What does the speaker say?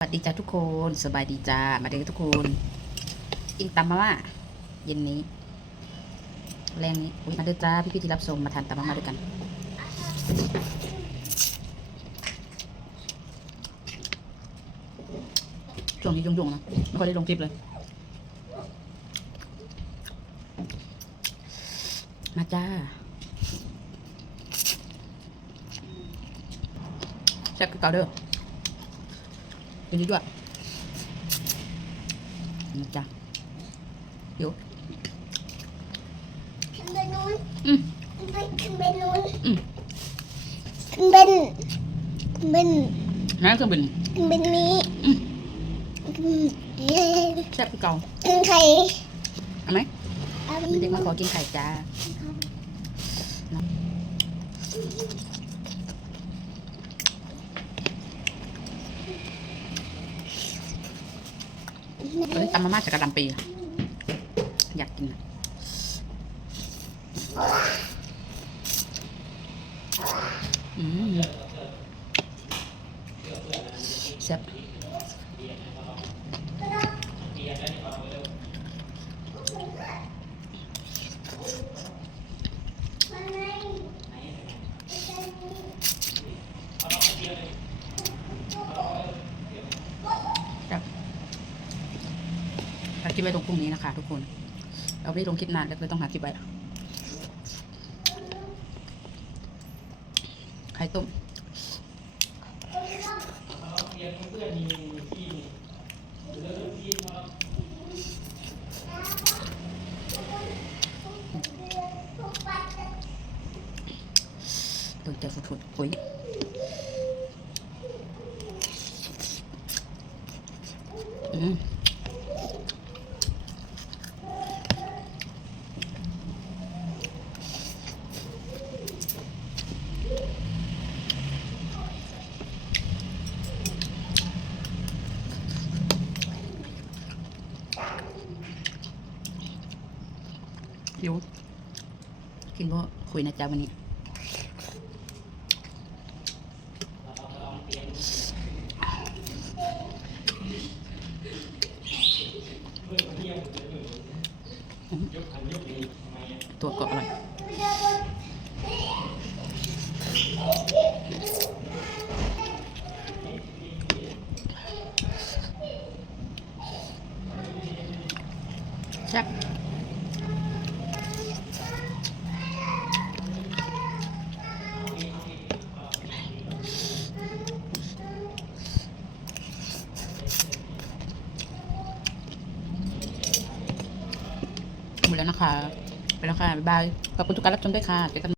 สวัสดีจ้าทุกคนสบายดีจ้ามาเด้อทุกคนอิงตำมาว่าเย็นนี้ แรงนี้มาเด้อจ้าพี่พี่ที่รับชมมาทานตำมามาด้วยกัน ช่วงนี้ยุ่งๆนะไม่ค่อยได้ลงคลิปเลย มาจ้าแซ่บคือเก่าเด้อ กินดีด้วยนี่จ้ะเดี๋ยวขึ้นไปนู้นอืมขึ้นไปขึ้นไปนู้นอืมขึ้นเป็นขึ้นเป็นนั่นเครื่องบินขึ้นเป็นนี้อืมขึ้นเย้แซ่บคือเก่าขึ้นไข่เอาไหมเอาเด็กๆมาขอกินไข่จ้า เอ้ตำมาม่าจากกระลำปีอยากกินอะอืมแซ่บเราค ลิปไว้ตรงพรุ่งนี้นะคะทุกคนเราไม่ลงคลิปนานแล้วเลยต้องหาคลิปไว้ไข่ต้มตัวใจฟุดๆปุ๋ยอืม อยู่กินบ่คุยนะจ๊ะวันนี้ตัวกรอบอร่อยแซ่บ แล้วนะคะ ไปแล้วค่ะ บ๊ายบาย ขอบคุณทุกการรับชมด้วยค่ะเจอกัน